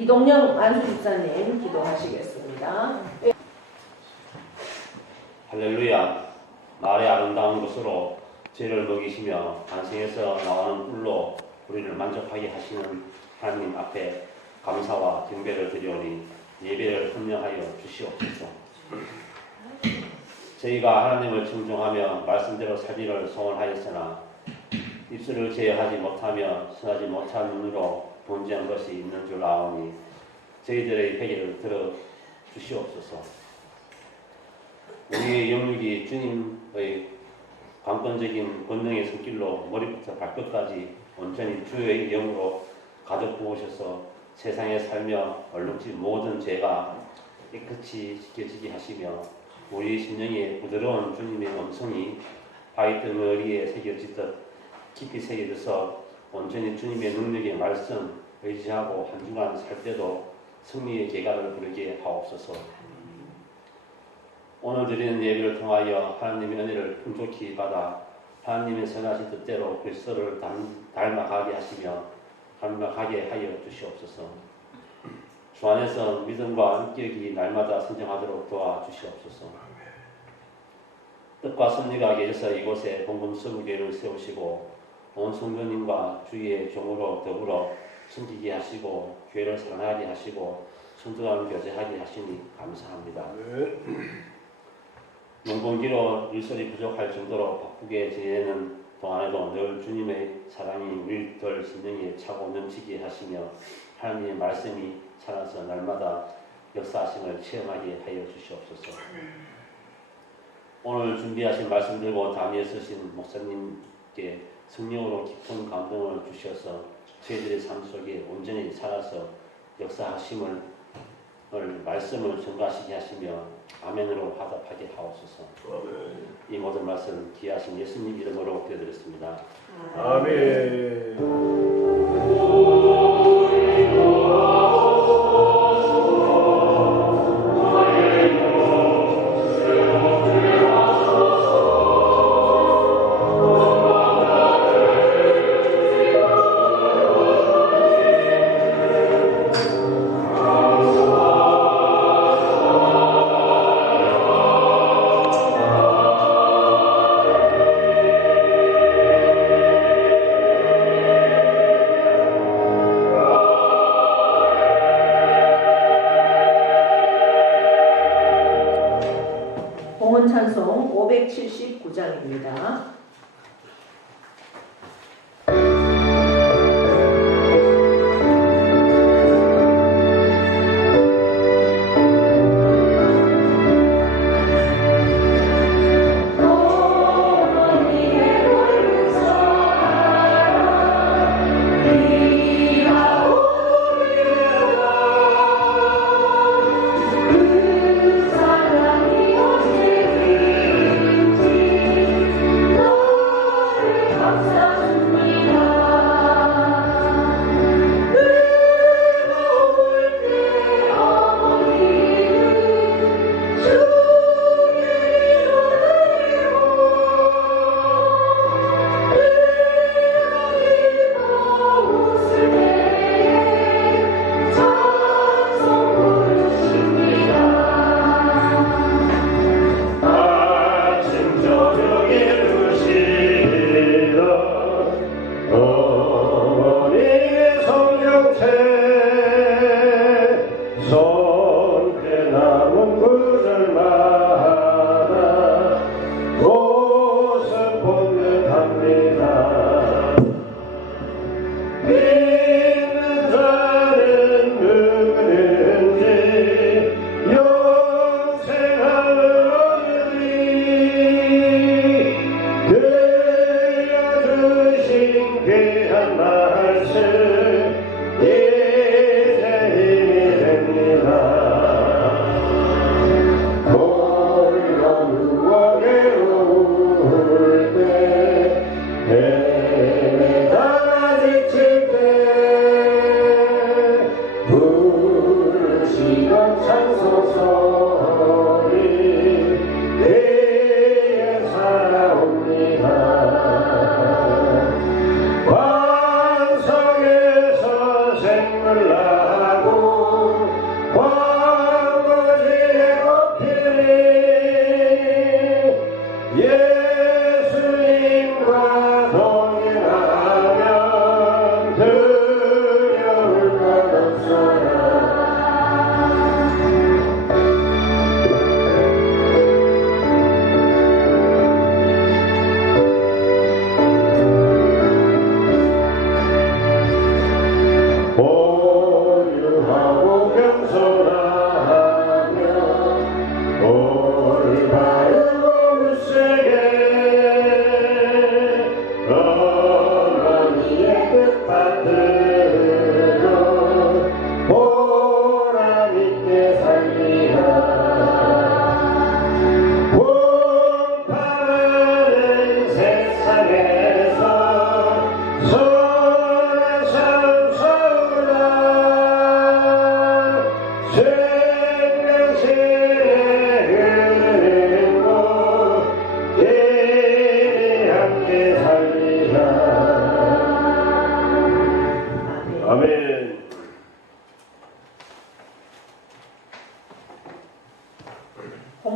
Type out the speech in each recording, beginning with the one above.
이동영 안수집사님 기도하시겠습니다. 할렐루야. 말의 아름다운 것으로 죄를 먹이시며 반성에서 나오는 꿀로 우리를 만족하게 하시는 하나님 앞에 감사와 경배를 드리오니 예배를 헌명하여 주시옵소서. 저희가 하나님을 청종하며 말씀대로 살기를 소원하였으나 입술을 제어하지 못하며 선하지 못한 눈으로 범죄한 것이 있는 줄 아오니 저희들의 회개를 들어 주시옵소서. 우리의 영육이 주님의 강권적인 권능의 손길로 머리부터 발끝까지 온전히 주의 영으로 가져 부으셔서 세상에 살며 얼룩진 모든 죄가 깨끗이 씻겨지게 하시며 우리 심령에 부드러운 주님의 음성이 바위 덩어리에 새겨지듯 깊이 새겨져서 온전히 주님의 능력의 말씀 의지하고 한 주간 살 때도 승리의 계가를 부르게 하옵소서. 오늘 드리는 예배를 통하여 하나님의 은혜를 풍족히 받아 하나님의 선하신 뜻대로 그리스도를 닮아가게 하시며 닮아가게 하여 주시옵소서. 주 안에서 믿음과 인격이 날마다 성장하도록 도와주시옵소서. 뜻과 섭리가 계셔서 이곳에 봉금 서부교회를 세우시고 온 성도님과 주의 종으로 더불어 섬기게 하시고 교회를 사랑하게 하시고 성도와 교제하게 하시니 감사합니다. 용봉기로 일손이 부족할 정도로 바쁘게 지내는 동안에도 늘 주님의 사랑이 우리들 심령에 차고 넘치게 하시며 하나님의 말씀이 살아서 날마다 역사하심을 체험하게 하여 주시옵소서. 오늘 준비하신 말씀 들고 담임에 서신 목사님께 성령으로 깊은 감동을 주셔서 저희들의 삶 속에 온전히 살아서 역사하심을 말씀을 전가하시게 하시며 아멘으로 화답하게 하옵소서. 이 모든 말씀 귀하신 예수님 이름으로 드려드렸습니다. 아멘. 봉헌 찬송 579장입니다. 사랑이 언제든지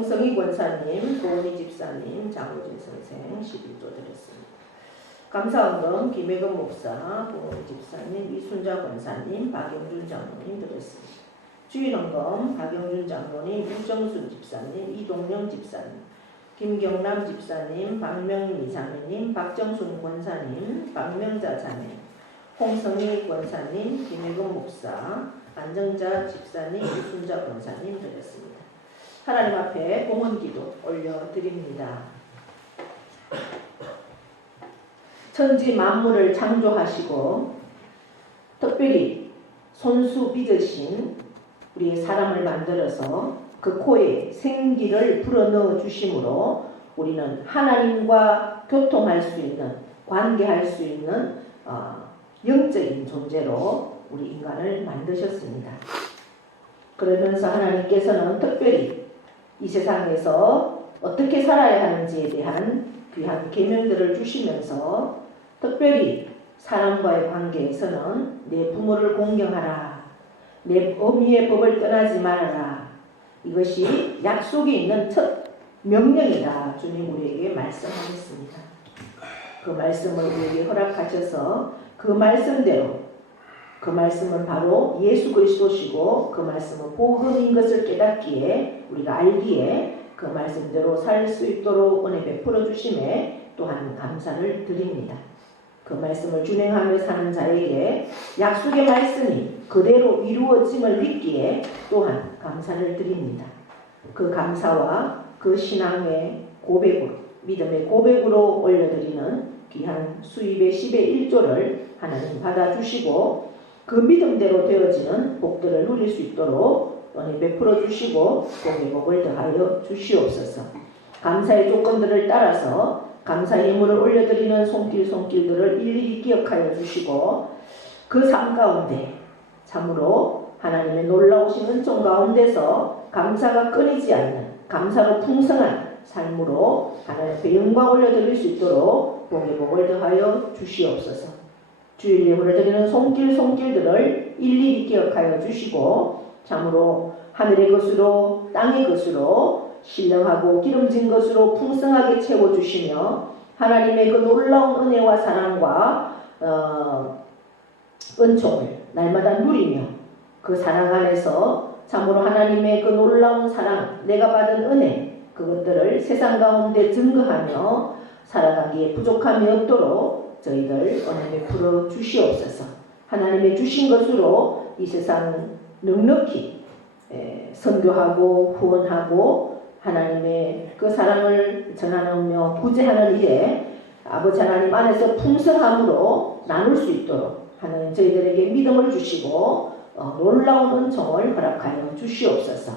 홍성희 권사님, 고은희 집사님, 장우진 선생 11조 드렸습니다. 감사원금 김혜근 목사, 고은희 집사님, 이순자 권사님, 박영준 장로님 드렸습니다. 주일원금 박영준 장로님, 우정순 집사님, 이동영 집사님, 김경남 집사님, 박명미 자매님, 박정순 권사님, 박명자 자매, 홍성희 권사님, 김혜근 목사, 안정자 집사님, 이순자 권사님 드렸습니다. 하나님 앞에 봉헌기도 올려드립니다. 천지 만물을 창조하시고 특별히 손수 빚으신 우리 사람을 만들어서 그 코에 생기를 불어넣어 주심으로 우리는 하나님과 교통할 수 있는, 관계할 수 있는 영적인 존재로 우리 인간을 만드셨습니다. 그러면서 하나님께서는 특별히 이 세상에서 어떻게 살아야 하는지에 대한 귀한 계명들을 주시면서 특별히 사람과의 관계에서는 내 부모를 공경하라, 내 어미의 법을 떠나지 말아라, 이것이 약속에 있는 첫 명령이다. 주님 우리에게 말씀하셨습니다. 그 말씀을 우리에게 허락하셔서 그 말씀대로, 그 말씀은 바로 예수 그리스도시고 그 말씀은 복음인 것을 깨닫기에, 우리가 알기에 그 말씀대로 살 수 있도록 은혜 베풀어 주심에 또한 감사를 드립니다. 그 말씀을 준행하며 사는 자에게 약속의 말씀이 그대로 이루어짐을 믿기에 또한 감사를 드립니다. 그 감사와 그 신앙의 고백으로, 믿음의 고백으로 올려드리는 귀한 수입의 10의 1조를 하나님 받아주시고 그 믿음대로 되어지는 복들을 누릴 수 있도록 은혜 베풀어 주시고 복의 복을 더하여 주시옵소서. 감사의 조건들을 따라서 감사 예물을 올려드리는 손길들을 일일이 기억하여 주시고 그 삶 가운데 참으로 하나님의 놀라우신 은총 가운데서 감사가 끊이지 않는, 감사로 풍성한 삶으로 하나님 앞에 영광 올려드릴 수 있도록 복의 복을 더하여 주시옵소서. 주일 예물을 드리는 손길들을 일일이 기억하여 주시고 참으로 하늘의 것으로 땅의 것으로 신령하고 기름진 것으로 풍성하게 채워주시며 하나님의 그 놀라운 은혜와 사랑과 은총을 날마다 누리며 그 사랑 안에서 참으로 하나님의 그 놀라운 사랑, 내가 받은 은혜, 그것들을 세상 가운데 증거하며 살아가기에 부족함이 없도록 저희들 은혜 베풀어 주시옵소서. 하나님의 주신 것으로 이 세상 넉넉히 선교하고 후원하고 하나님의 그 사랑을 전하며 구제하는 일에 아버지 하나님 안에서 풍성함으로 나눌 수 있도록 하나님 저희들에게 믿음을 주시고 놀라운 은총을 허락하여 주시옵소서.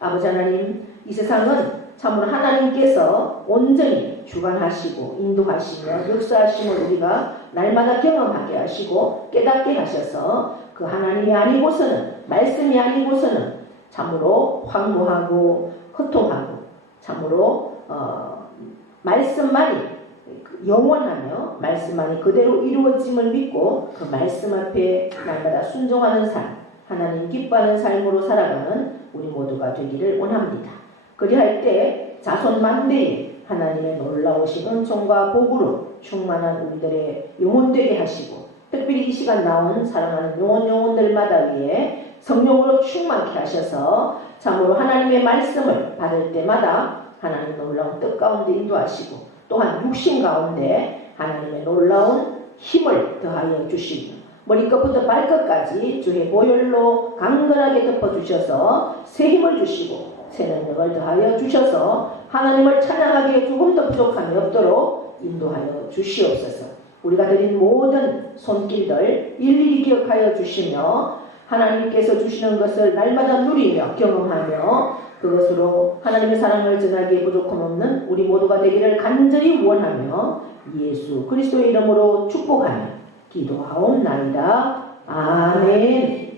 아버지 하나님, 이 세상은 참으로 하나님께서 온전히 주관하시고 인도하시며 역사하심을 우리가 날마다 경험하게 하시고 깨닫게 하셔서 그 하나님이 아니고서는, 말씀이 아니고서는 참으로 황무하고 허통하고 참으로 말씀만이 영원하며 말씀만이 그대로 이루어짐을 믿고 그 말씀 앞에 날마다 순종하는 삶, 하나님 기뻐하는 삶으로 살아가는 우리 모두가 되기를 원합니다. 그리할 때 자손 만대에 하나님의 놀라우신 은총과 복으로 충만한 우리들의 영혼 되게 하시고 특별히 이 시간 나온 사랑하는 영혼들마다 위해 성령으로 충만케 하셔서 참으로 하나님의 말씀을 받을 때마다 하나님 놀라운 뜻 가운데 인도하시고 또한 육신 가운데 하나님의 놀라운 힘을 더하여 주시고 머리끝부터 발끝까지 주의 보혈로 강건하게 덮어주셔서 새 힘을 주시고 새 능력을 더하여 주셔서 하나님을 찬양하기에 조금 더 부족함이 없도록 인도하여 주시옵소서. 우리가 드린 모든 손길들 일일이 기억하여 주시며 하나님께서 주시는 것을 날마다 누리며 경험하며 그것으로 하나님의 사랑을 전하기에 부족함 없는 우리 모두가 되기를 간절히 원하며 예수 그리스도의 이름으로 축복하며 기도하옵나이다. 아멘.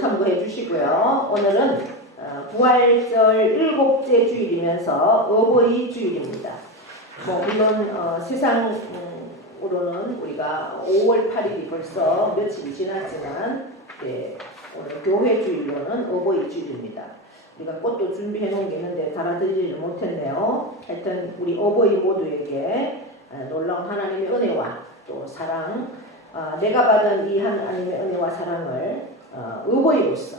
참고해 주시고요. 오늘은 부활절 7째 주일이면서 어버이 주일입니다. 물론 세상으로는 우리가 5월 8일이 벌써 며칠이 지났지만 오늘 교회 주일로는 어버이 주일입니다. 우리가 꽃도 준비해 놓은 게 있는데 달아드리지를 못했네요. 하여튼 우리 어버이 모두에게 놀라운 하나님의 은혜와 또 사랑, 내가 받은 이 하나님의 은혜와 사랑을 어버이로서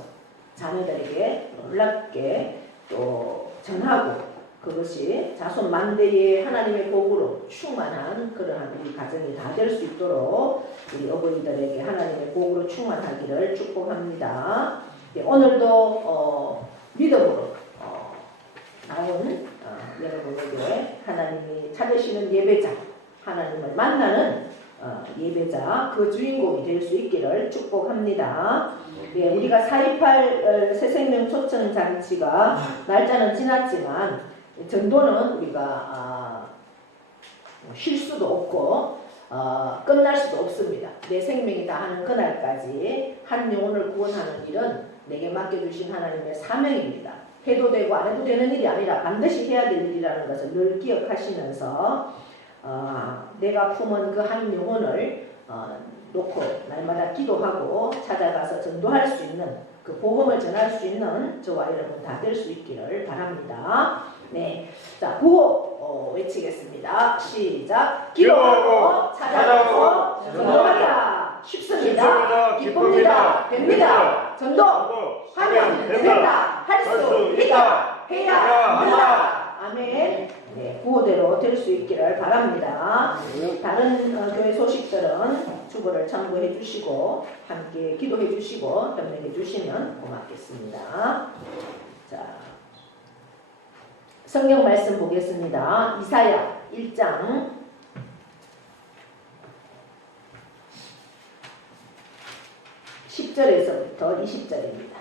자녀들에게 놀랍게 또 전하고 그것이 자손 만대의 하나님의 복으로 충만한 그러한 우리 가정이 다 될 수 있도록 우리 어버이들에게 하나님의 복으로 충만하기를 축복합니다. 오늘도 믿음으로 나온 여러분에게 하나님이 찾으시는 예배자, 하나님을 만나는 예배자, 그 주인공이 될 수 있기를 축복합니다. 우리가 4.28 새생명 초청 잔치가 날짜는 지났지만 전도는 우리가 쉴 수도 없고 끝날 수도 없습니다. 내 생명이 다하는 그날까지 한 영혼을 구원하는 일은 내게 맡겨주신 하나님의 사명입니다. 해도 되고 안 해도 되는 일이 아니라 반드시 해야 될 일이라는 것을 늘 기억하시면서 내가 품은 그 한 영혼을 놓고 날마다 기도하고 찾아가서 전도할 수 있는 그 복음을 전할 수 있는 저와 여러분 다 될 수 있기를 바랍니다. 네, 자 구호 외치겠습니다. 시작. 기도하고 찾아가서 전도하자. 쉽습니다. 기쁩니다. 됩니다. 전도 하면 된다. 할 수 있다. 해야 한다. 아멘. 네, 구호대로 될 수 있기를 바랍니다. 다른 교회 소식들은 주보를 참고해 주시고 함께 기도해 주시고 협력해 주시면 고맙겠습니다. 자, 성경 말씀 보겠습니다. 이사야 1장 10절에서부터 20절입니다.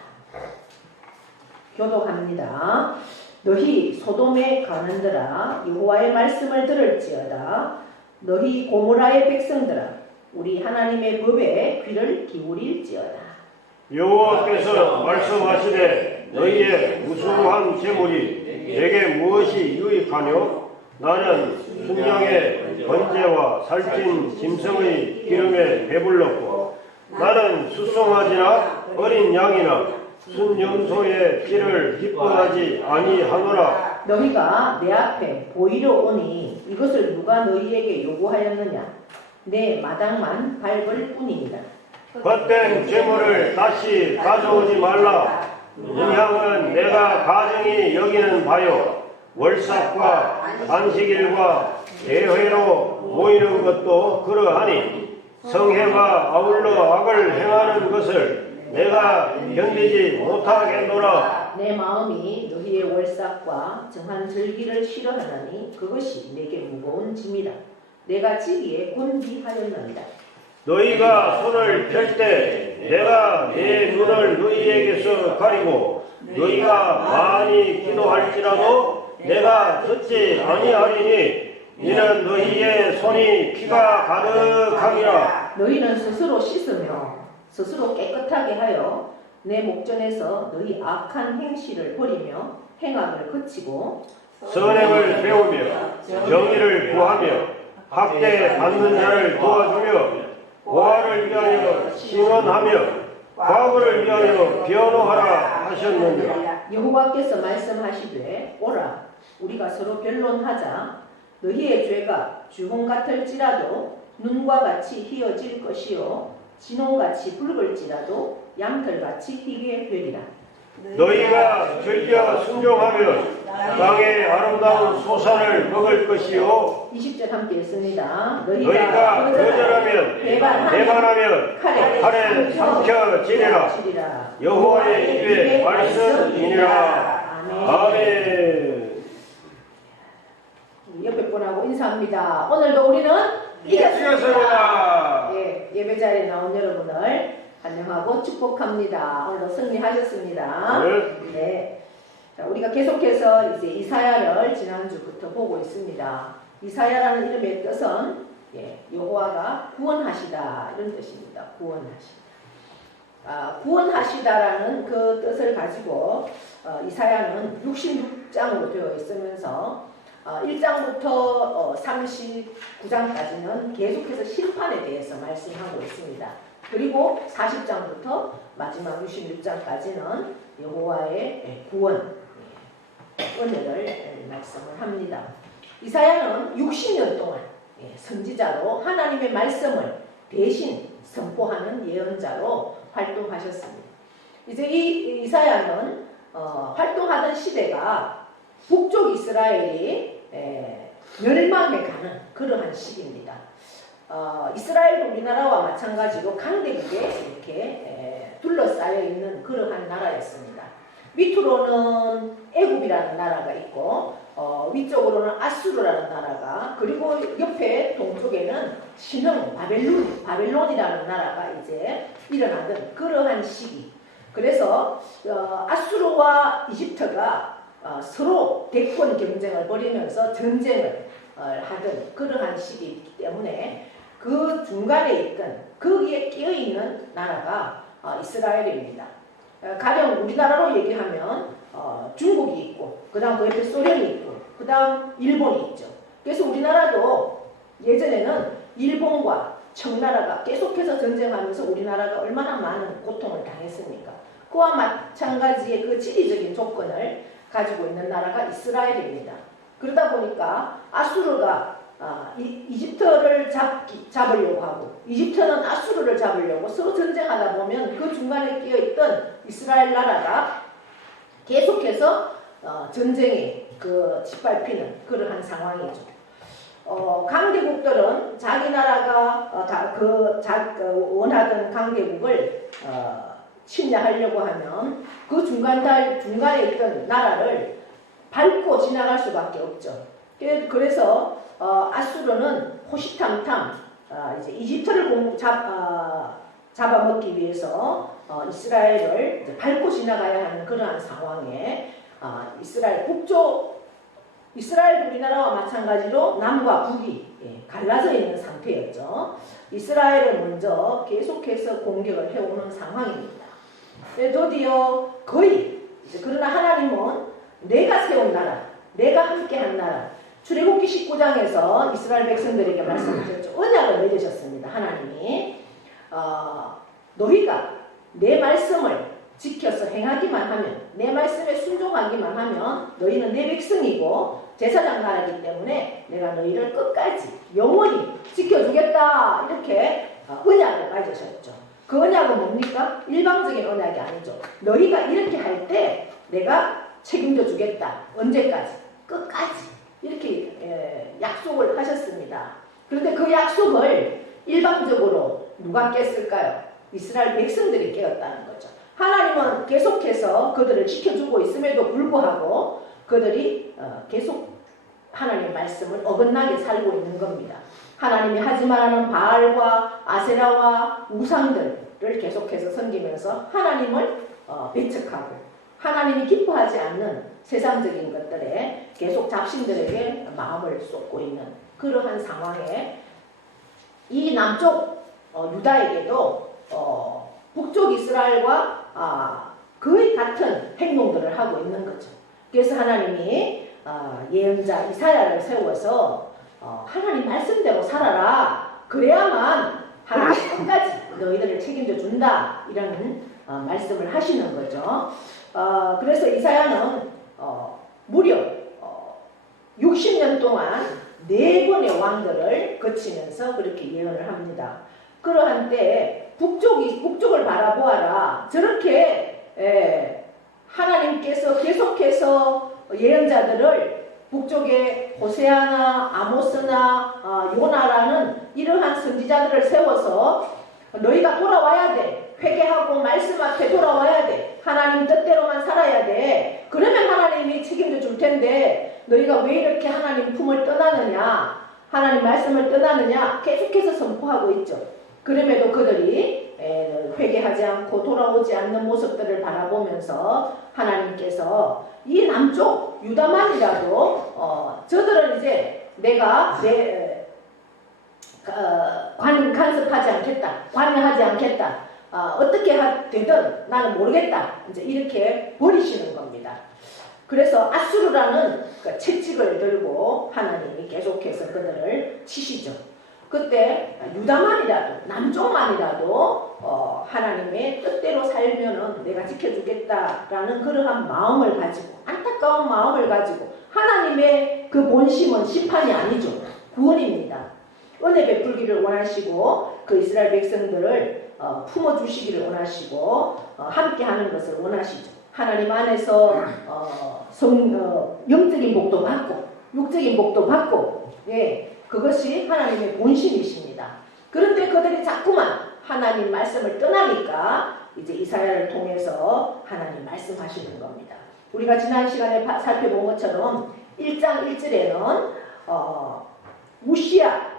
교독합니다. 너희 소돔에 가는들아 여호와의 말씀을 들을지어다. 너희 고모라의 백성들아 우리 하나님의 법에 귀를 기울일지어다. 여호와께서 말씀하시되 너희의 우수한 재물이 내게 무엇이 유익하뇨? 나는 순양의 번제와 살찐 짐승의 기름에 배불렀고 나는 수송아지나 어린 양이나 순염소의 피를 기뻐하지 아니하노라. 너희가 내 앞에 보이려 오니 이것을 누가 너희에게 요구하였느냐? 내 마당만 밟을 뿐이니라. 헛된 재물을 다시 가져오지 말라. 이 향은 내가 가정이 여기는 바요. 월삭과 안식일과 대회로 모이는 것도 그러하니 성회가 아울러 악을 행하는 것을 내가 견디지 못하겠노라. 내 마음이 너희의 월삭과 정한 절기를 싫어하나니 그것이 내게 무거운 짐이라. 내가 지기에 곤비하였느니라. 너희가 손을 펼 때 내가 내 눈을 너희에게서 가리고 너희가 많이 기도할지라도 내가 듣지 아니하리니 이는 너희의 손이 피가 가득함이라. 너희는 스스로 씻으며 스스로 깨끗하게 하여 내 목전에서 너희 악한 행실을 버리며 행악을 그치고 선행을 배우며 정의를 구하며 학대 받는 자를 도와주며 고아를 위하여 신원하며 과부를 위하여 변호하라 하셨느니라. 여호와께서 말씀하시되 오라 우리가 서로 변론하자. 너희의 죄가 주홍 같을지라도 눈과 같이 희어질 것이요 진홍같이 붉을지라도 양털같이 희게 되리라. 너희가 즐겨 순종하면 땅의 아름다운 소산을 먹을 것이요 20절 함께 읽습니다. 너희가 거절하면 배반하면 칼에 삼켜지리라. 여호와의 입의 말씀이니라. 아멘. 옆에 분하고 인사합니다. 오늘도 우리는 이겼습니다. 예, 예배 자리에 나온 여러분을 환영하고 축복합니다. 오늘도 승리하셨습니다. 네. 자, 우리가 계속해서 이제 이사야를 지난주부터 보고 있습니다. 이사야라는 이름의 뜻은 여호와가 구원하시다 이런 뜻입니다. 구원하시다. 구원하시다라는 그 뜻을 가지고 이사야는 66장으로 되어 있으면서 1장부터 39장까지는 계속해서 심판에 대해서 말씀하고 있습니다. 그리고 40장부터 마지막 66장까지는 여호와의 구원, 은혜를 말씀을 합니다. 이사야는 60년 동안 선지자로 하나님의 말씀을 대신 선포하는 예언자로 활동하셨습니다. 이제 이 이사야는 활동하던 시대가 북쪽 이스라엘이 멸망해 가는 그러한 시기입니다. 이스라엘도 우리나라와 마찬가지로 강대국에 이렇게 둘러싸여 있는 그러한 나라였습니다. 밑으로는 애굽이라는 나라가 있고 위쪽으로는 아수르라는 나라가, 그리고 옆에 동쪽에는 신흥 바벨론이라는 나라가 이제 일어나던 그러한 시기. 그래서 아수르와 이집트가 서로 대권 경쟁을 벌이면서 전쟁을 하던 그러한 시기이기 때문에 그 중간에 있던, 거기에 끼어있는 나라가 이스라엘입니다. 가령 우리나라로 얘기하면 중국이 있고, 그 다음 그 옆에 소련이 있고, 그 다음 일본이 있죠. 그래서 우리나라도 예전에는 일본과 청나라가 계속해서 전쟁하면서 우리나라가 얼마나 많은 고통을 당했습니까? 그와 마찬가지의 그 지리적인 조건을 가지고 있는 나라가 이스라엘입니다. 그러다 보니까 아수르가 이집트를 잡으려고 하고, 이집트는 아수르를 잡으려고 서로 전쟁하다 보면 그 중간에 끼어있던 이스라엘 나라가 계속해서 전쟁에 짓밟히는 그러한 상황이죠. 강대국들은 자기 나라가 원하던 강대국을 침략하려고 하면 그 중간에 있던 나라를 밟고 지나갈 수밖에 없죠. 그래서 아수르는 호시탐탐 이제 이집트를 잡아먹기 위해서 이스라엘을 이제 밟고 지나가야 하는 그러한 상황에 이스라엘 우리나라와 마찬가지로 남과 북이 갈라져 있는 상태였죠. 이스라엘은 먼저 계속해서 공격을 해오는 상황입니다. 드디어 거의 그러나 하나님은 내가 세운 나라, 내가 함께한 나라, 출애굽기 19장에서 이스라엘 백성들에게 말씀하셨죠. 언약을 맺으셨습니다. 하나님이 너희가 내 말씀을 지켜서 행하기만 하면, 내 말씀에 순종하기만 하면 너희는 내 백성이고 제사장 나라이기 때문에 내가 너희를 끝까지 영원히 지켜주겠다, 이렇게 언약을 맺으셨죠. 그 언약은 뭡니까? 일방적인 언약이 아니죠. 너희가 이렇게 할 때 내가 책임져 주겠다. 언제까지? 끝까지. 이렇게 약속을 하셨습니다. 그런데 그 약속을 일방적으로 누가 깼을까요? 이스라엘 백성들이 깨었다는 거죠. 하나님은 계속해서 그들을 지켜주고 있음에도 불구하고 그들이 계속 하나님의 말씀을 어긋나게 살고 있는 겁니다. 하나님이 하지 말라는 바알과 아세라와 우상들을 계속해서 섬기면서 하나님을 배척하고, 하나님이 기뻐하지 않는 세상적인 것들에 계속 잡신들에게 마음을 쏟고 있는 그러한 상황에 이 남쪽 유다에게도 북쪽 이스라엘과 거의 같은 행동들을 하고 있는 거죠. 그래서 하나님이 예언자 이사야를 세워서 하나님 말씀대로 살아라. 그래야만 하나님 끝까지 너희들을 책임져 준다. 이런 말씀을 하시는 거죠. 그래서 이사야는 무려 60년 동안 4번의 왕들을 거치면서 그렇게 예언을 합니다. 그러한 때 북쪽을 바라보아라. 저렇게 하나님께서 계속해서 예언자들을 북쪽에 호세아나 아모스나 요나라는 이러한 선지자들을 세워서 너희가 돌아와야 돼. 회개하고 말씀 앞에 돌아와야 돼. 하나님 뜻대로만 살아야 돼. 그러면 하나님이 책임져 줄 텐데 너희가 왜 이렇게 하나님 품을 떠나느냐, 하나님 말씀을 떠나느냐 계속해서 선포하고 있죠. 그럼에도 그들이 회개하지 않고 돌아오지 않는 모습들을 바라보면서 하나님께서 이 남쪽 유다만이라도 저들은 이제 내가 간섭하지 않겠다, 관여하지 않겠다, 어떻게 되든 나는 모르겠다. 이제 이렇게 버리시는 겁니다. 그래서 아수르라는 그 채찍을 들고 하나님이 계속해서 그들을 치시죠. 그때 유다만이라도 남쪽만이라도 하나님의 뜻대로 살면은 내가 지켜주겠다라는 그러한 마음을 가지고 안타까운 마음을 가지고 하나님의 그 본심은 심판이 아니죠. 구원입니다. 은혜 베풀기를 원하시고 그 이스라엘 백성들을 품어주시기를 원하시고 함께하는 것을 원하시죠. 하나님 안에서 영적인 복도 받고 육적인 복도 받고 예, 그것이 하나님의 본심이십니다. 그런데 그들이 자꾸만 하나님 말씀을 떠나니까 이제 이사야를 통해서 하나님 말씀하시는 겁니다. 우리가 지난 시간에 살펴본 것처럼 1장 1절에는 우시야,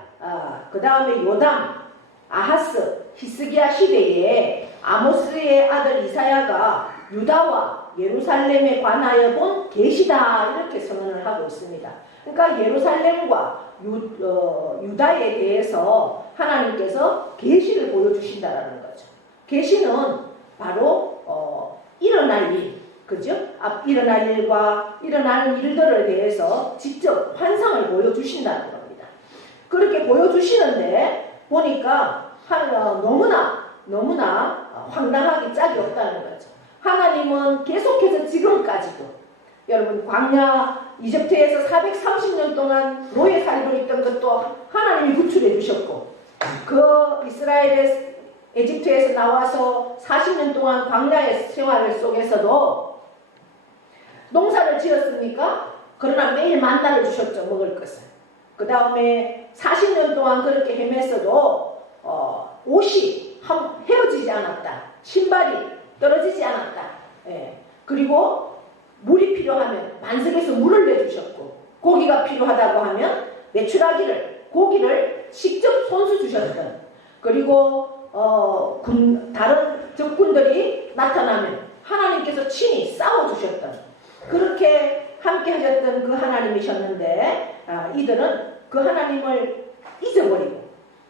그 다음에 요담, 아하스, 히스기야 시대에 아모스의 아들 이사야가 유다와 예루살렘에 관하여 본 계시다 이렇게 선언을 하고 있습니다. 그러니까 예루살렘과 유다에 대해서 하나님께서 계시를 보여주신다라는 거죠. 계시는 바로 일어날 일, 그죠? 일어날 일과 일어나는 일들에 대해서 직접 환상을 보여주신다는 겁니다. 그렇게 보여주시는데 보니까 너무나 황당하기 짝이 없다는 거죠. 하나님은 계속해서 지금까지도 여러분 광야 이집트에서 430년 동안 노예살이로 있던 것도 하나님이 구출해 주셨고 그 이스라엘의 에집트에서 나와서 40년 동안 광야의 생활 속에서도 농사를 지었습니까? 그러나 매일 만나를 주셨죠. 먹을 것을. 그 다음에 40년 동안 그렇게 헤맸어도 옷이 헤어지지 않았다. 신발이 떨어지지 않았다. 예. 그리고 물이 필요하면 반석에서 물을 내주셨고 고기가 필요하다고 하면 고기를 직접 손수 주셨던 그리고 다른 적군들이 나타나면 하나님께서 친히 싸워주셨던 그렇게 함께 하셨던 그 하나님이셨는데 이들은 그 하나님을 잊어버리고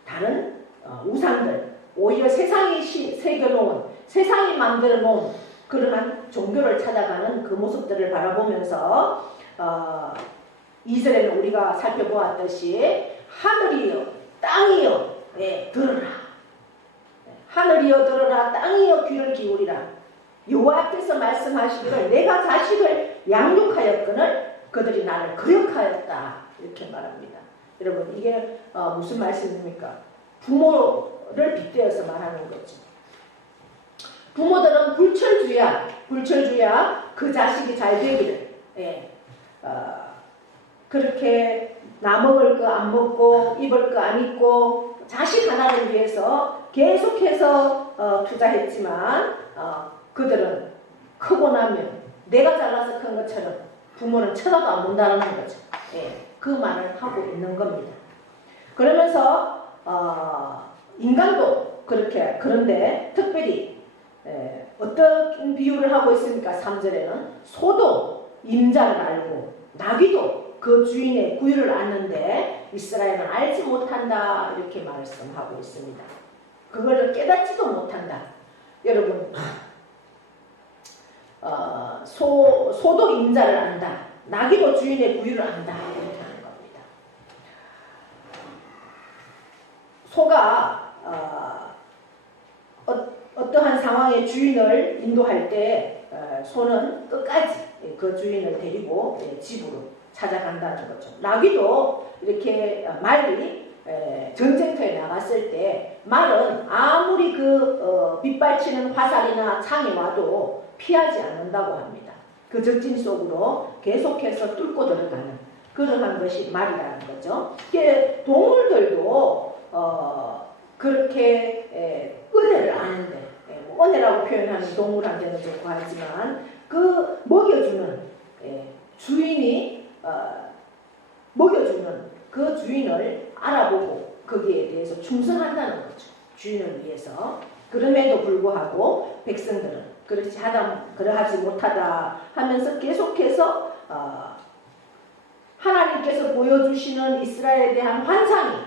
다른 우상들 오히려 세상이 새겨놓은 세상이 만들어 놓은 그러한 종교를 찾아가는 그 모습들을 바라보면서 2절에는 우리가 살펴보았듯이 하늘이여 땅이여 들으라. 하늘이여 들으라 땅이여 귀를 기울이라. 여호와께서 말씀하시기를 내가 자식을 양육하였거늘 그들이 나를 거역하였다 이렇게 말합니다. 여러분 이게 무슨 말씀입니까? 부모를 빗대어서 말하는 거죠. 부모들은 불철주야 그 자식이 잘 되기를 그렇게 나 먹을 거 안 먹고 입을 거 안 입고 자식 하나를 위해서 계속해서 투자했지만 그들은 크고 나면 내가 잘나서 큰 것처럼 부모는 쳐다도 안 본다는 거죠. 그 말을 하고 있는 겁니다. 그러면서 인간도 그런데 특별히 어떤 비유를 하고 있습니까? 3절에는 소도 임자를 알고 나귀도 그 주인의 구유를 아는데 이스라엘은 알지 못한다 이렇게 말씀하고 있습니다. 그걸 깨닫지도 못한다. 여러분 소도 임자를 안다. 나귀도 주인의 구유를 안다. 이렇게 하는 겁니다. 소가 어떠한 상황에 주인을 인도할 때 소는 끝까지 그 주인을 데리고 집으로 찾아간다는 거죠. 나귀도 이렇게 말이 전쟁터에 나갔을 때 말은 아무리 그 빗발치는 화살이나 창이 와도 피하지 않는다고 합니다. 그 적진 속으로 계속해서 뚫고 들어가는 그러한 것이 말이라는 거죠. 동물들도 그렇게 은혜를 아는데 은혜라고 표현하는 동물한테는 좀 과하지만 그 먹여주는 주인이 먹여주는 그 주인을 알아보고 거기에 대해서 충성한다는 거죠. 주인을 위해서. 그럼에도 불구하고 백성들은 그러하지 못하다 하면서 계속해서 하나님께서 보여주시는 이스라엘에 대한 환상이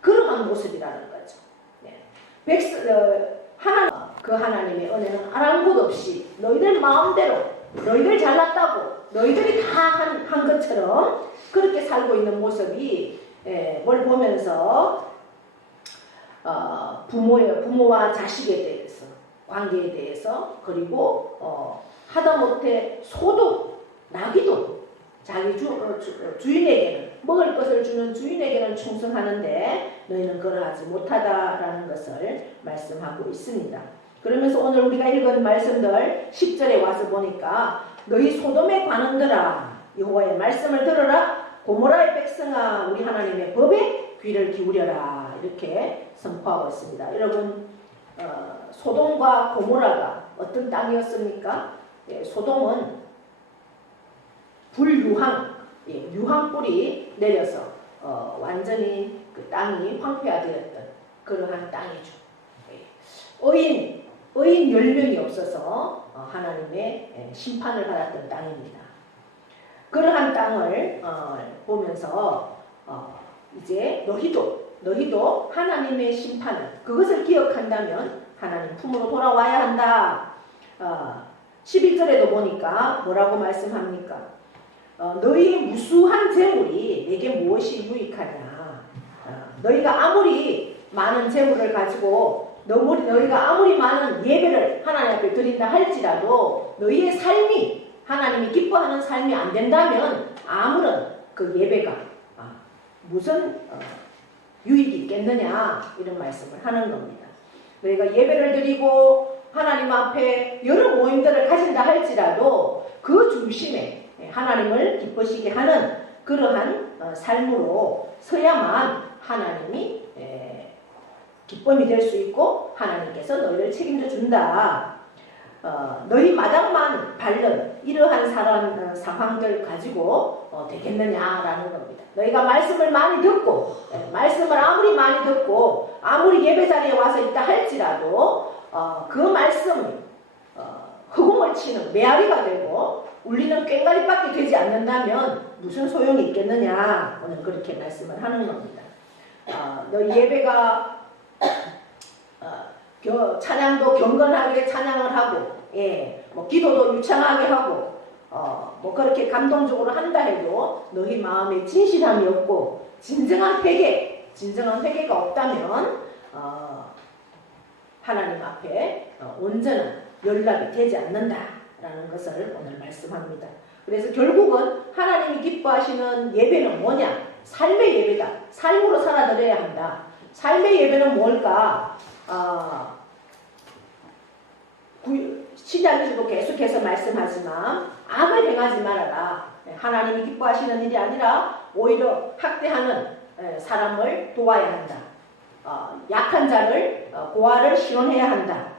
그러한 모습이라는 거죠. 하나님 그 하나님의 은혜는 아랑곳 없이 너희들 마음대로 너희들 잘났다고 너희들이 다 한 것처럼 그렇게 살고 있는 모습이 뭘 보면서 부모와 자식에 대해서 관계에 대해서 그리고 하다못해 소도 나귀도 자기 주인에게는 먹을 것을 주는 주인에게는 충성하는데 너희는 그러하지 못하다라는 것을 말씀하고 있습니다. 그러면서 오늘 우리가 읽은 말씀들 10절에 와서 보니까 너희 소돔의 관원들아 여호와의 말씀을 들어라 고모라의 백성아 우리 하나님의 법에 귀를 기울여라 이렇게 선포하고 있습니다. 여러분 소돔과 고모라가 어떤 땅이었습니까? 소돔은 불유황 유황불이 내려서 완전히 그 땅이 황폐화되었던 그러한 땅이죠. 의인 10명이 없어서 하나님의 심판을 받았던 땅입니다. 그러한 땅을 보면서 이제 너희도 하나님의 심판을 그것을 기억한다면 하나님 품으로 돌아와야 한다. 11절에도 보니까 뭐라고 말씀합니까? 너희의 무수한 재물이 내게 무엇이 유익하냐. 너희가 아무리 많은 재물을 가지고 너희가 아무리 많은 예배를 하나님 앞에 드린다 할지라도 너희의 삶이 하나님이 기뻐하는 삶이 안 된다면 아무런 그 예배가 무슨 유익이 있겠느냐 이런 말씀을 하는 겁니다. 너희가 예배를 드리고 하나님 앞에 여러 모임들을 가진다 할지라도 그 중심에 하나님을 기쁘시게 하는 그러한 삶으로 서야만 하나님이 기쁨이 될 수 있고 하나님께서 너희를 책임져 준다. 너희 마당만 밟는 이러한 상황들 가지고 되겠느냐라는 겁니다. 너희가 말씀을 많이 듣고 말씀을 아무리 많이 듣고 아무리 예배 자리에 와서 있다 할지라도 그 말씀이 허공을 치는 메아리가 되고 울리는 꽹과리밖에 되지 않는다면 무슨 소용이 있겠느냐 오늘 그렇게 말씀을 하는 겁니다. 너희 예배가 찬양도 경건하게 찬양을 하고 뭐 기도도 유창하게 하고 뭐 그렇게 감동적으로 한다 해도 너희 마음에 진실함이 없고 진정한 회개가 없다면 하나님 앞에 온전한 연락이 되지 않는다라는 것을 오늘 말씀합니다. 그래서 결국은 하나님이 기뻐하시는 예배는 뭐냐? 삶의 예배다. 삶으로 살아드려야 한다. 삶의 예배는 뭘까? 신약에서도 계속해서 말씀하지만 악을 행하지 말아라. 하나님이 기뻐하시는 일이 아니라 오히려 학대하는 사람을 도와야 한다. 약한 자를 고아를 시원해야 한다.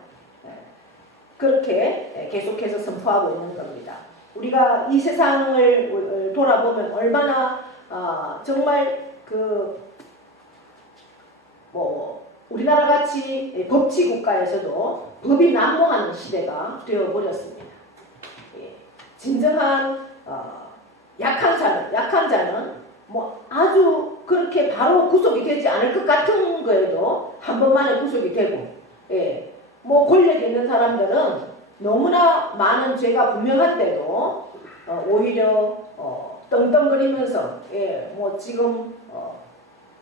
그렇게 계속해서 선포하고 있는 겁니다. 우리가 이 세상을 돌아보면 얼마나 정말 우리나라 같이 법치 국가에서도 법이 난무하는 시대가 되어버렸습니다. 진정한 약한 자는 뭐 아주 그렇게 바로 구속이 되지 않을 것 같은 거에도 한 번만에 구속이 되고, 뭐 권력이 있는 사람들은 너무나 많은 죄가 분명한데도 오히려 떵떵거리면서 뭐 지금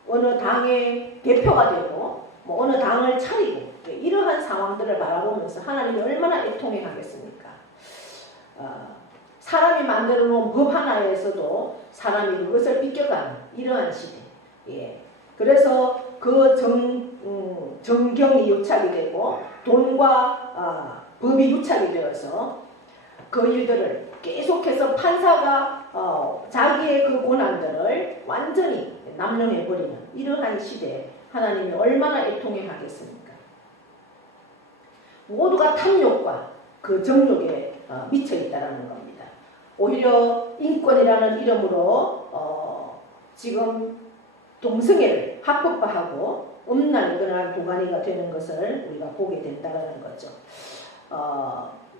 어느 당의 대표가 되고 뭐 어느 당을 차리고 이러한 상황들을 바라보면서 하나님이 얼마나 애통해 하겠습니까? 사람이 만들어 놓은 법 하나에서도 사람이 그것을 비껴가는 이러한 시대. 그래서 그 정경이 유착이 되고 돈과 법이 유착이 되어서 그 일들을 계속해서 판사가 자기의 그 고난들을 완전히 남용해버리는 이러한 시대에 하나님이 얼마나 애통해 하겠습니까? 모두가 탐욕과 그 정욕에 미쳐 있다는 겁니다. 오히려 인권이라는 이름으로 지금 동성애를 합법화하고 음란이 그러한 도가니가 되는 것을 우리가 보게 된다는 거죠.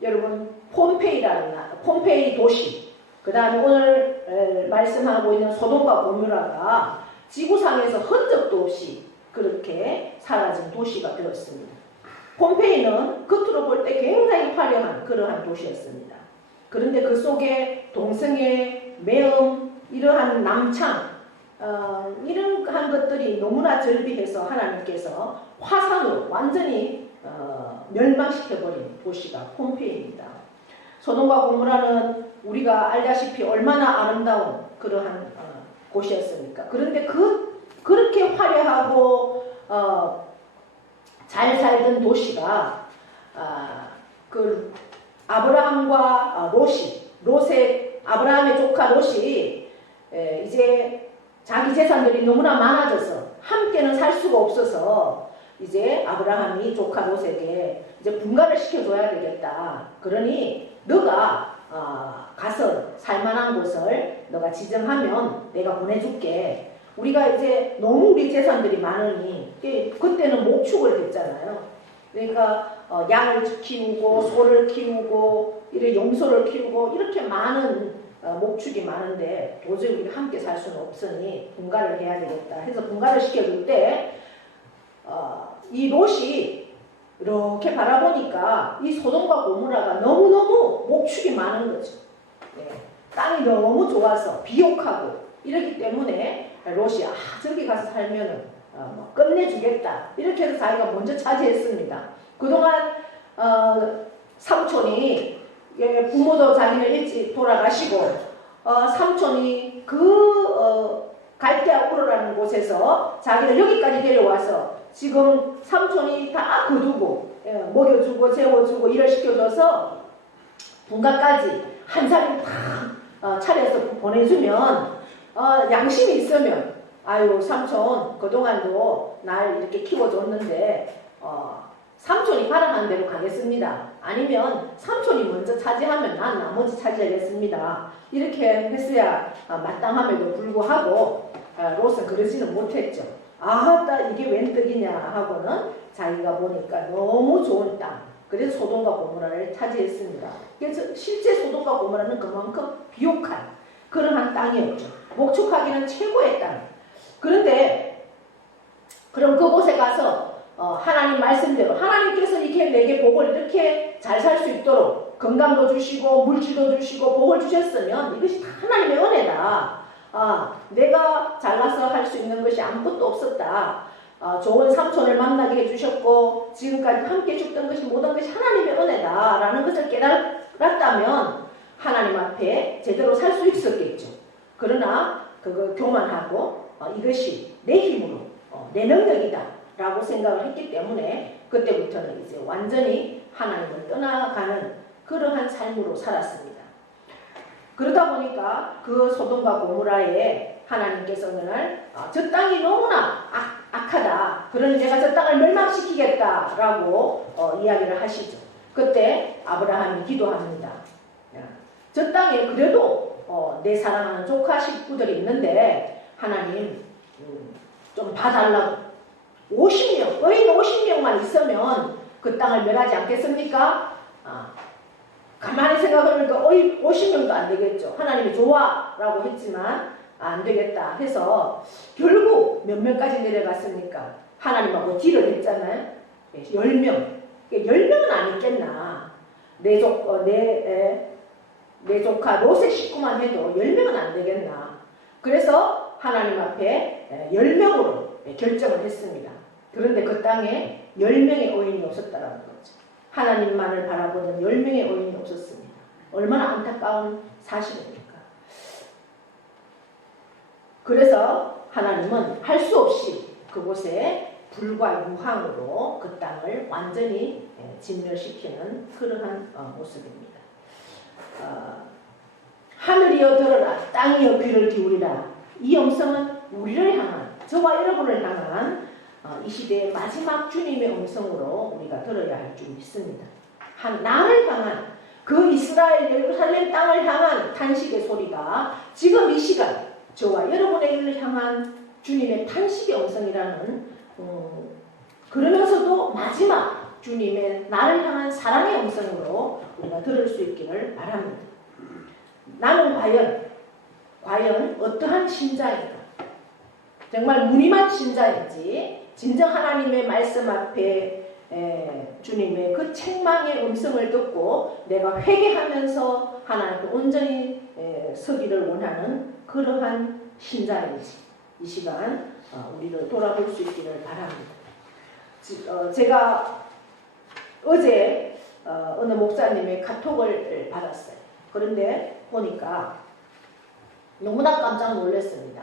여러분 폼페이 도시, 그 다음에 오늘 말씀하고 있는 소돔과 고모라가 지구상에서 흔적도 없이 그렇게 사라진 도시가 되었습니다. 폼페이는 겉으로 볼 때 굉장히 화려한 그러한 도시였습니다. 그런데 그 속에 동성애, 매음, 이러한 남창, 이러한 것들이 너무나 절비해서 하나님께서 화산으로 완전히 멸망시켜버린 도시가 폼페이입니다. 소돔과 고모라는 우리가 알다시피 얼마나 아름다운 그러한 곳이었습니까? 그런데 그렇게 화려하고 잘 살던 도시가 그 아브라함과 롯의 아브라함의 조카 롯이 이제 자기 재산들이 너무나 많아져서 함께는 살 수가 없어서 이제 아브라함이 조카 롯에게 이제 분가를 시켜줘야 되겠다. 그러니 너가 가서 살만한 곳을 너가 지정하면 내가 보내줄게. 우리가 이제 너무 우리 재산들이 많으니 그때는 목축을 했잖아요. 그러니까 양을 키우고 소를 키우고 이렇게 염소를 키우고 이렇게 많은 목축이 많은데 도저히 우리가 함께 살 수는 없으니 분가를 해야 되겠다 해서 분가를 시켜줄 때 이 롯이 이렇게 바라보니까 이 소돔과 고모라가 너무너무 목축이 많은 거죠. 네. 땅이 너무 좋아서 비옥하고 이러기 때문에 롯이 저기 가서 살면은 끝내주겠다 이렇게 해서 자기가 먼저 차지했습니다. 그동안 삼촌이 부모도 자기는 일찍 돌아가시고 삼촌이 갈대아 우르라는 곳에서 자기를 여기까지 데려와서 지금 삼촌이 다 거두고 먹여주고 재워주고 일을 시켜줘서 분가까지 한 살이 다 차려서 보내주면 양심이 있으면 아유 삼촌 그동안도 날 이렇게 키워줬는데 삼촌이 바라는 대로 가겠습니다. 아니면 삼촌이 먼저 차지하면 난 나머지 차지하겠습니다. 이렇게 했어야 마땅함에도 불구하고 롯은 그러지는 못했죠. 이게 웬 떡이냐 하고는 자기가 보니까 너무 좋은 땅. 그래서 소돔과 고모라를 차지했습니다. 그래서 실제 소돔과 고모라는 그만큼 비옥한 그러한 땅이었죠. 목축하기는 최고의 땅. 그런데 그럼 그곳에 가서 하나님 말씀대로 하나님께서 이렇게 내게 복을 이렇게 잘 살 수 있도록 건강도 주시고 물질도 주시고 복을 주셨으면 이것이 다 하나님의 은혜다. 내가 잘나서 할 수 있는 것이 아무것도 없었다. 좋은 삼촌을 만나게 해주셨고 지금까지 함께 죽던 것이 모든 것이 하나님의 은혜다라는 것을 깨달았다면 하나님 앞에 제대로 살 수 있었겠죠. 그러나 그거 교만하고 이것이 내 힘으로 내 능력이다 라고 생각을 했기 때문에 그때부터는 이제 완전히 하나님을 떠나가는 그러한 삶으로 살았습니다. 그러다 보니까 그 소돔과 고모라에 하나님께서 어느 날 저 땅이 너무나 악하다. 그러니 내가 저 땅을 멸망시키겠다라고 이야기를 하시죠. 그때 아브라함이 기도합니다. 저 땅에 그래도 내 사랑하는 조카 식구들이 있는데 하나님 좀 봐달라고 50명, 의인 50명만 있으면 그 땅을 멸하지 않겠습니까? 가만히 생각해보니까 50명도 안 되겠죠. 하나님이 좋아 라고 했지만 안 되겠다 해서 결국 몇 명까지 내려갔습니까? 하나님하고 딜을 했잖아요. 10명. 10명은 안 있겠나. 내 조카 롯의 식구만 해도 10명은 안 되겠나. 그래서 하나님 앞에 10명으로 결정을 했습니다. 그런데 그 땅에 10명의 의인이 없었다는 거죠. 하나님만을 바라보는 10명의 의인이 없었습니다. 얼마나 안타까운 사실입니까? 그래서 하나님은 할 수 없이 그곳에 불과 유황으로 그 땅을 완전히 진멸시키는 그러한 모습입니다. 하늘이여 들어라, 땅이여 귀를 기울이라. 이 음성은 우리를 향한, 저와 여러분을 향한 이 시대의 마지막 주님의 음성으로 우리가 들어야 할 줄 믿습니다. 나를 향한 그 이스라엘 예루살렘 땅을 향한 탄식의 소리가 지금 이 시간 저와 여러분의 일을 향한 주님의 탄식의 음성이라는 그러면서도 마지막 주님의 나를 향한 사랑의 음성으로 우리가 들을 수 있기를 바랍니다. 나는 과연 어떠한 신자인가? 정말 무늬만 신자인지 진정 하나님의 말씀 앞에 주님의 그 책망의 음성을 듣고 내가 회개하면서 하나님께 온전히 서기를 원하는 그러한 신자인지 이 시간 우리를 돌아볼 수 있기를 바랍니다. 제가 어제 어느 목사님의 카톡을 받았어요. 그런데 보니까 너무나 깜짝 놀랐습니다.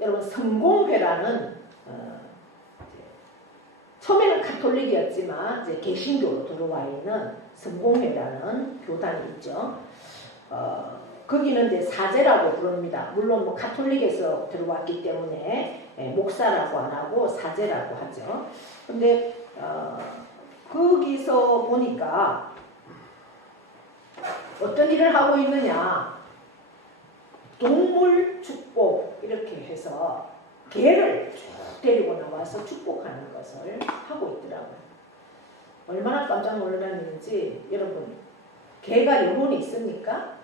여러분 성공회라는 처음에는 가톨릭이었지만 이제 개신교로 들어와 있는 성공회라는 교단이 있죠. 거기는 이제 사제라고 부릅니다. 물론 뭐 가톨릭에서 들어왔기 때문에 목사라고 안 하고 사제라고 하죠. 근데 거기서 보니까 어떤 일을 하고 있느냐, 동물 축복 이렇게 해서 개를 쭉 데리고 나와서 축복하는 것을 하고 있더라고요. 얼마나 깜짝 놀랐는지. 여러분, 개가 영혼이 있습니까?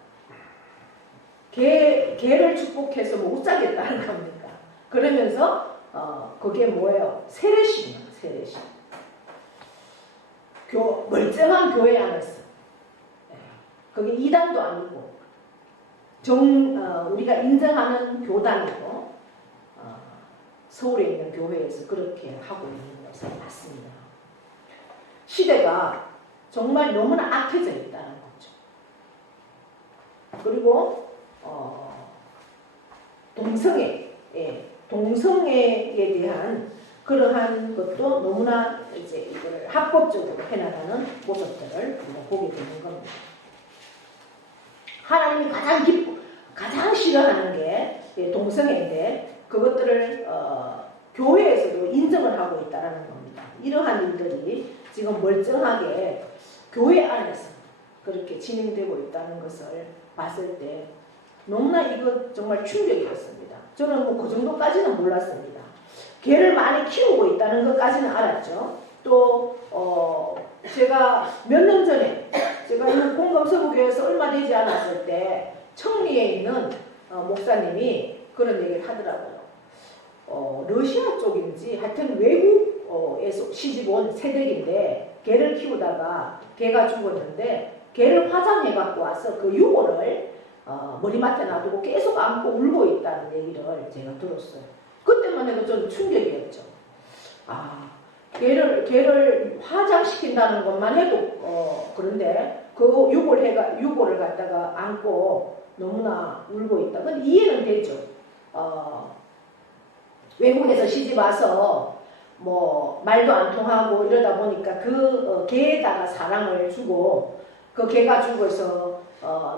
개를 축복해서 못 자겠다는 겁니까? 그러면서 그게 뭐예요? 세례신이에요. 세례신. 멀쩡한 교회 안에서 그게 이단도 아니고 우리가 인정하는 교단이고 서울에 있는 교회에서 그렇게 하고 있는 것을 봤습니다. 시대가 정말 너무나 악해져 있다는 거죠. 그리고 동성애에 대한 그러한 것도 너무나 이제 이걸 합법적으로 해나가는 모습들을 우리가 보게 되는 겁니다. 하나님이 가장 싫어하는 게 동성애인데 그것들을 교회에서도 인정을 하고 있다는 겁니다. 이러한 일들이 지금 멀쩡하게 교회 안에서 그렇게 진행되고 있다는 것을 봤을 때 너무나 이거 정말 충격이었습니다. 저는 뭐 그 정도까지는 몰랐습니다. 개를 많이 키우고 있다는 것까지는 알았죠. 또 제가 몇 년 전에 제가 있는 공감서부교회에서 얼마 되지 않았을 때 청리에 있는 목사님이 그런 얘기를 하더라고요. 러시아 쪽인지 하여튼 외국에서 시집 온 새댁인데 개를 키우다가 개가 죽었는데 개를 화장해 갖고 와서 그 유골을 머리맡에 놔두고 계속 안고 울고 있다는 얘기를 제가 들었어요. 그때만 해도 좀 충격이었죠. 개를 화장시킨다는 것만 해도 그런데 그 유골을 갖다가 안고 너무나 울고 있다. 근데 이해는 되죠. 외국에서 시집 와서 뭐 말도 안 통하고 이러다 보니까 그 개에다가 사랑을 주고 그 개가 죽어서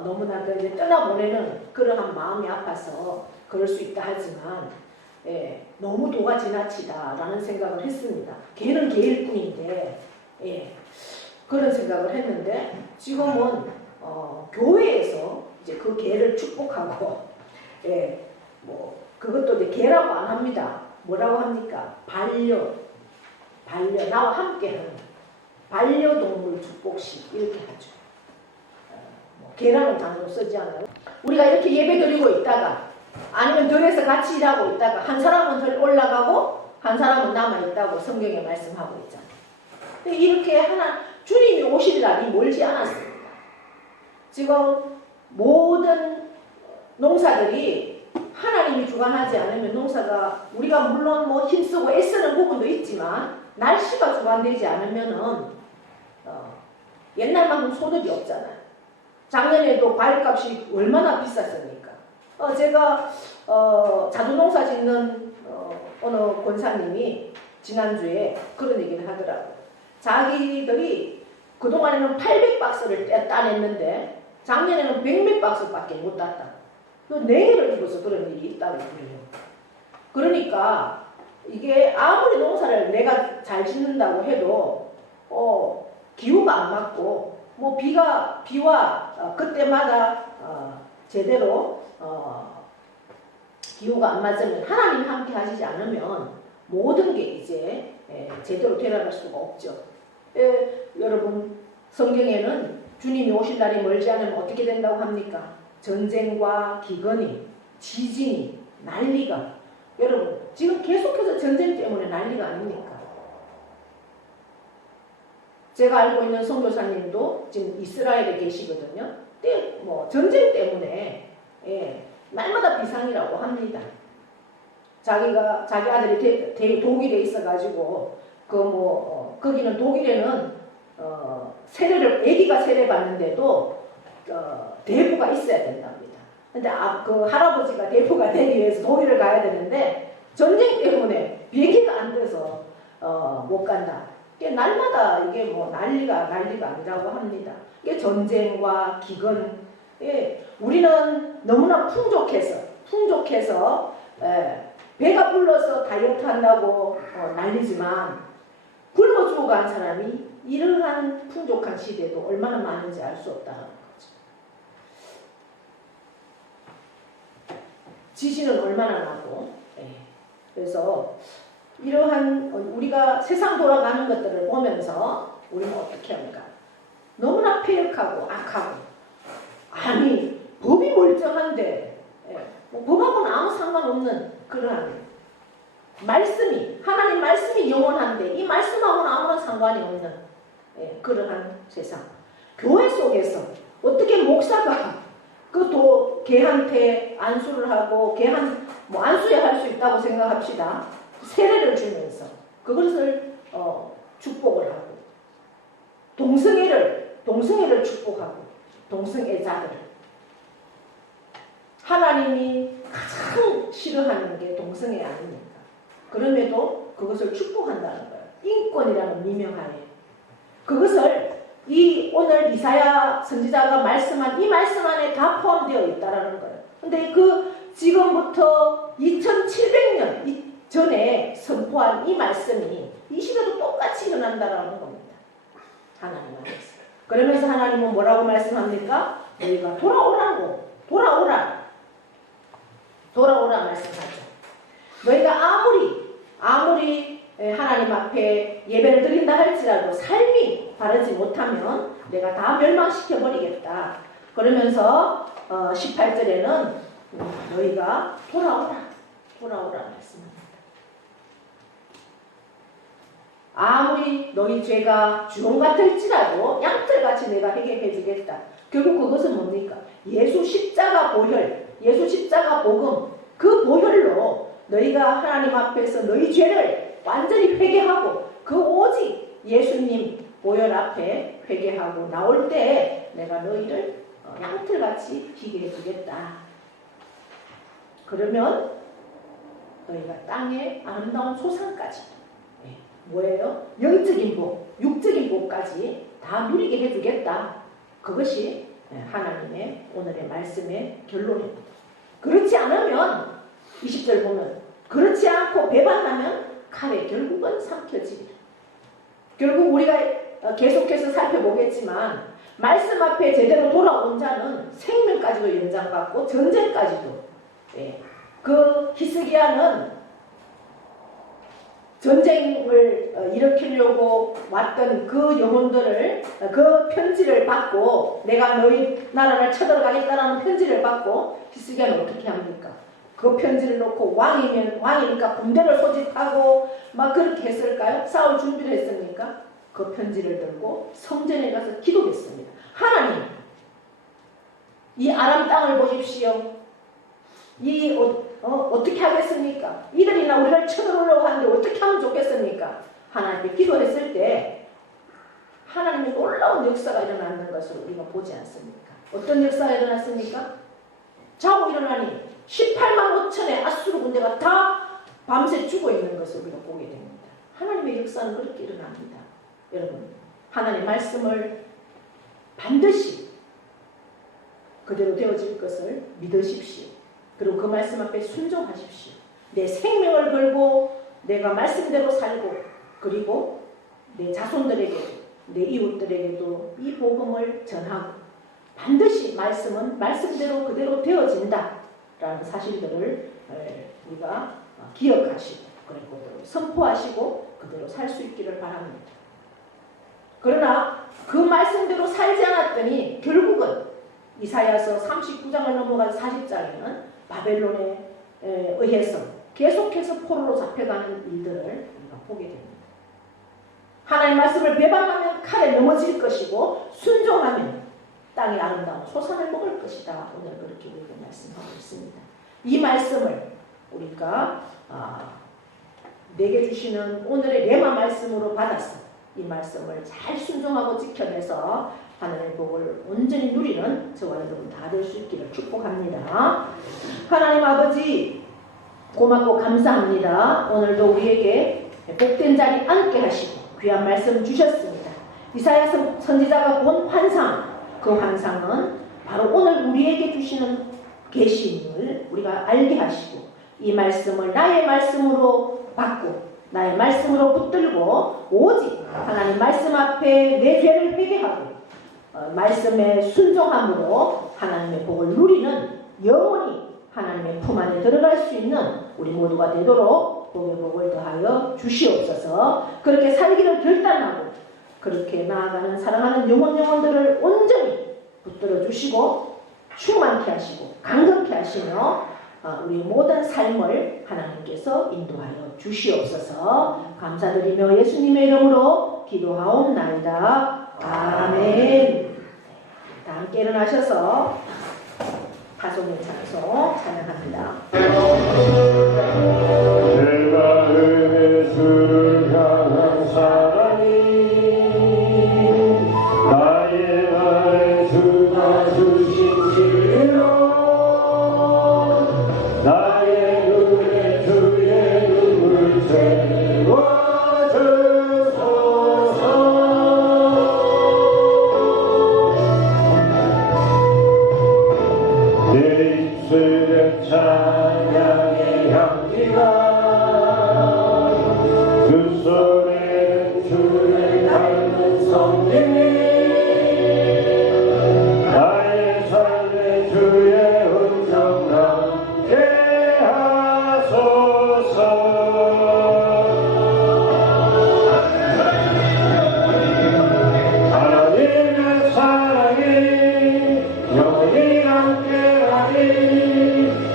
너무나 이제 떠나보내는 그러한 마음이 아파서 그럴 수 있다 하지만 너무 도가 지나치다라는 생각을 했습니다. 개는 개일 뿐인데 그런 생각을 했는데 지금은 교회에서 이제 그 개를 축복하고 뭐 그것도 이제 개라고 안 합니다. 뭐라고 합니까? 반려 나와 함께하는 반려동물 축복식 이렇게 하죠. 개라는 단어로 쓰지 않아요. 우리가 이렇게 예배 드리고 있다가 아니면 들에서 같이 일하고 있다가 한 사람은 덜 올라가고 한 사람은 남아있다고 성경에 말씀하고 있잖아요. 이렇게 주님이 오실 날이 멀지 않았습니다. 지금 모든 농사들이 하나님이 주관하지 않으면 농사가 우리가 물론 뭐 힘쓰고 애쓰는 부분도 있지만 날씨가 주관되지 않으면은 옛날만큼 소득이 없잖아요. 작년에도 과일값이 얼마나 비쌌습니까? 제가 자두농사 짓는 어느 권사님이 지난주에 그런 얘기를 하더라고요. 자기들이 그동안에는 800박스를 따냈는데 작년에는 100몇 박스밖에 못 땄다. 냉해를 입어서 그런 일이 있다고 그래요. 그러니까 이게 아무리 농사를 내가 잘 짓는다고 해도 기후가 안 맞고 뭐 비와 그때마다 제대로 기후가 안 맞으면 하나님이 함께 하시지 않으면 모든 게 이제 제대로 되어갈 수가 없죠. 여러분 성경에는 주님이 오실 날이 멀지 않으면 어떻게 된다고 합니까? 전쟁과 기근이, 지진이, 난리가. 여러분 지금 계속해서 전쟁 때문에 난리가 아닙니까? 제가 알고 있는 선교사님도 지금 이스라엘에 계시거든요. 뭐 전쟁 때문에 날마다 비상이라고 합니다. 자기 아들이 독일에 있어가지고 거기는 독일에는 아기가 세례 받는데도 대부가 있어야 된답니다. 근데 그 할아버지가 대부가 되기 위해서 독일을 가야 되는데 전쟁 때문에 비행기가 안 돼서 못 간다. 이게 날마다 이게 뭐 난리가 아니라고 합니다. 이게 전쟁과 기근, 우리는 너무나 풍족해서 배가 불러서 다이어트 한다고 난리지만 굶어 죽어간 사람이 이러한 풍족한 시대도 얼마나 많은지 알 수 없다는 거죠. 지진은 얼마나 나고, 그래서 이러한 우리가 세상 돌아가는 것들을 보면서 우리는 어떻게 합니까? 너무나 폐역하고 악하고, 아니 법이 멀쩡한데 뭐 법하고는 아무 상관없는 그러한 하나님 말씀이 영원한데 이 말씀하고는 아무런 상관이 없는 그러한 세상. 교회 속에서 어떻게 목사가 걔한테 안수를 하고 안수야 할 수 있다고 생각합시다. 세례를 주면서 그것을 축복을 하고 동성애를 축복하고 동성애자들을 하나님이 가장 싫어하는 게 동성애 아닙니까? 그럼에도 그것을 축복한다는 거예요. 인권이라는 미명하에 그것을 오늘 이사야 선지자가 말씀한 이 말씀 안에 다 포함되어 있다라는 거예요. 근데 지금부터 2700년 전에 선포한 이 말씀이 이 시대도 똑같이 일어난다라는 겁니다. 하나님 안에서. 그러면서 하나님은 뭐라고 말씀합니까? 너희가 돌아오라 말씀하죠. 너희가 아무리 하나님 앞에 예배를 드린다 할지라도 삶이 바르지 못하면 내가 다 멸망시켜버리겠다. 그러면서 18절에는 너희가 돌아오라 말씀합니다. 아무리 너희 죄가 주홍 같을지라도 양털같이 내가 해결해 주겠다. 결국 그것은 뭡니까? 예수 십자가 복음, 그 보혈로 너희가 하나님 앞에서 너희 죄를 완전히 회개하고 오직 예수님 보혈 앞에 회개하고 나올 때 내가 너희를 양털같이 희게 해주겠다. 그러면 너희가 땅의 아름다운 소산까지 뭐예요? 영적인 복, 육적인 복까지 다 누리게 해주겠다. 그것이 하나님의 오늘의 말씀의 결론입니다. 그렇지 않으면 20절 보면 그렇지 않고 배반하면 칼에 결국은 삼켜지리라. 결국 우리가 계속해서 살펴보겠지만 말씀 앞에 제대로 돌아온 자는 생명까지도 연장받고 전쟁까지도 그 히스기야는 전쟁을 일으키려고 왔던 그 영혼들을 그 편지를 받고 내가 너희 나라를 쳐들어가겠다라는 편지를 받고 히스기야는 어떻게 합니까? 그 편지를 놓고 왕이니까 군대를 소집하고 막 그렇게 했을까요? 싸울 준비를 했습니까? 그 편지를 들고 성전에 가서 기도했습니다. 하나님, 이 아람 땅을 보십시오. 어떻게 하겠습니까? 이들이나 우리를 쳐들어오려고 하는데 어떻게 하면 좋겠습니까? 하나님께 기도했을 때 하나님의 놀라운 역사가 일어나는 것을 우리가 보지 않습니까? 어떤 역사가 일어났습니까? 자고 일어나니 18만 5천의 아수르 군대가 다 밤새 죽어 있는 것을 우리가 보게 됩니다. 하나님의 역사는 그렇게 일어납니다. 여러분, 하나님의 말씀을 반드시 그대로 되어질 것을 믿으십시오. 그리고 그 말씀 앞에 순종하십시오. 내 생명을 걸고 내가 말씀대로 살고 그리고 내 자손들에게도 내 이웃들에게도 이 복음을 전하고 반드시 말씀은 말씀대로 그대로 되어진다라는 사실들을 우리가 기억하시고 그리고 선포하시고 그대로 살 수 있기를 바랍니다. 그러나 그 말씀대로 살지 않았더니 결국은 이사야서 39장을 넘어간 40장에는 바벨론에 의해서 계속해서 포로로 잡혀가는 일들을 우리가 보게 됩니다. 하나님 말씀을 배반하면 칼에 넘어질 것이고 순종하면 땅의 아름다운 소산을 먹을 것이다. 오늘 그렇게 우리가 말씀하고 있습니다. 이 말씀을 우리가 내게 주시는 오늘의 레마 말씀으로 받아서 이 말씀을 잘 순종하고 지켜내서 하나님의 복을 온전히 누리는 저와 여러분 다 될 수 있기를 축복합니다. 하나님 아버지 고맙고 감사합니다. 오늘도 우리에게 복된 자리 앉게 하시고 귀한 말씀 주셨습니다. 이사야 선지자가 본 환상, 그 환상은 바로 오늘 우리에게 주시는 계시를 우리가 알게 하시고 이 말씀을 나의 말씀으로 받고 나의 말씀으로 붙들고 오직 하나님 말씀 앞에 내 죄를 회개하고 말씀에 순종함으로 하나님의 복을 누리는 영원히 하나님의 품 안에 들어갈 수 있는 우리 모두가 되도록 복의 복을 더하여 주시옵소서. 그렇게 살기를 결단하고 그렇게 나아가는 사랑하는 영혼들을 온전히 붙들어 주시고 충만케 하시고 강건케 하시며 우리 모든 삶을 하나님께서 인도하여 주시옵소서. 감사드리며 예수님의 이름으로 기도하옵나이다. 아멘. 다 함께 일어나셔서 다송의 찬송 찬양합니다. 내가 은혜 주를 향한 사랑이 나의 나의 주가 주신 길로 나의 눈에 주의 눈물 채워주소서. 내 입술에 찬양의 향기가 그 손에는 주를 닮은 성경이 나의 삶에 주의 흔적 남게 하소서. 하나님의 사랑이 영원히 함께하리.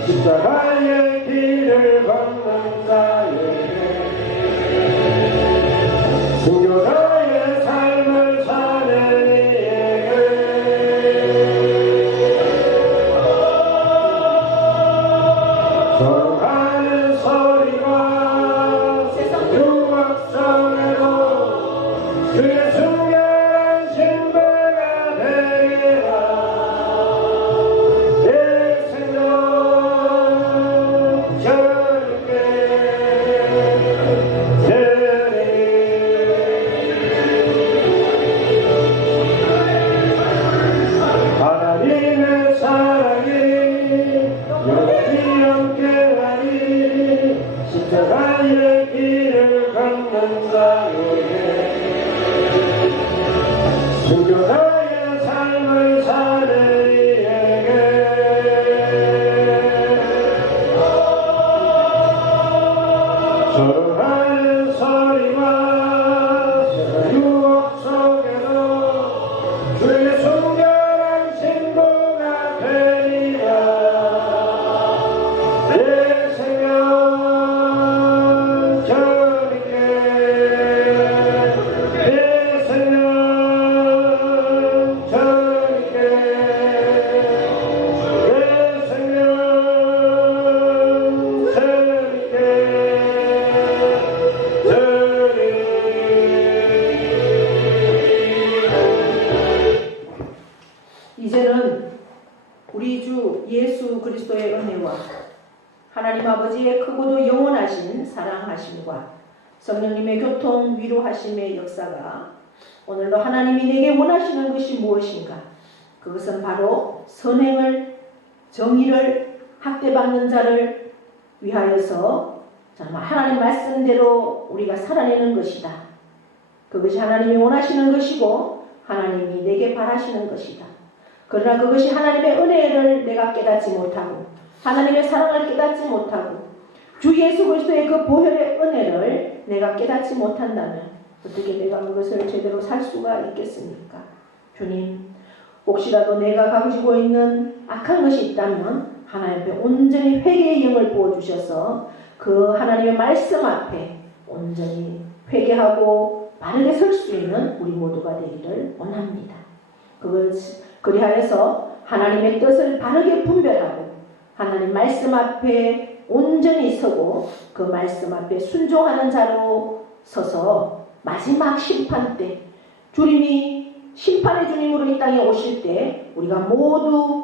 십자가의 길을 걷는 자에게 순교자의 삶을 사는 이에게 서로하는 소리가 유혹 속에도 그의 순결한 신부가 되리라. 내 생명 저리게 하나님의 사랑이 영원히 함께하리. 십자가의 길을 걷는 자에게 순교자의 삶을 사는 이에게 서로하는 소리와 유혹 속에도 주의 순결한 신부가 되리라. 내 생명 저리게 내 생명 저리게 내 생명 저리게 이제는 우리 주 예수 그리스도의 은혜와 하나님 아버지의 크고도 영원하신 사랑하심과 성령님의 교통 위로하심의 역사가 오늘도 하나님이 내게 원하시는 것이 무엇인가? 그것은 바로 선행을, 정의를, 학대받는 자를 위하여서 정말 하나님 말씀대로 우리가 살아내는 것이다. 그것이 하나님이 원하시는 것이고 하나님이 내게 바라시는 것이다. 그러나 그것이 하나님의 은혜를 내가 깨닫지 못하고 하나님의 사랑을 깨닫지 못하고 주 예수 그리스도의 그 보혈의 은혜를 내가 깨닫지 못한다면 어떻게 내가 그것을 제대로 살 수가 있겠습니까? 주님, 혹시라도 내가 가지고 있는 악한 것이 있다면 하나님 앞에 온전히 회개의 영을 부어주셔서 그 하나님의 말씀 앞에 온전히 회개하고 바르게 설 수 있는 우리 모두가 되기를 원합니다. 그리하여서 하나님의 뜻을 바르게 분별하고 하나님 말씀 앞에 온전히 서고 그 말씀 앞에 순종하는 자로 서서 마지막 심판 때 주님이 심판의 주님으로 이 땅에 오실 때 우리가 모두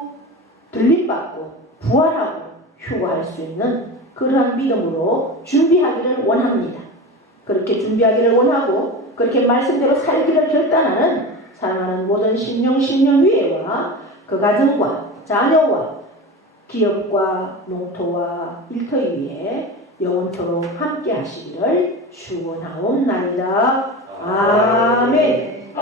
들림받고 부활하고 휴거할 수 있는 그러한 믿음으로 준비하기를 원합니다. 그렇게 준비하기를 원하고 그렇게 말씀대로 살기를 결단하는 사랑하는 모든 신령위회와 그 가정과 자녀와 기업과 농토와 일터위에 영원토록 함께 하시기를 축원하옵나이다. 아멘.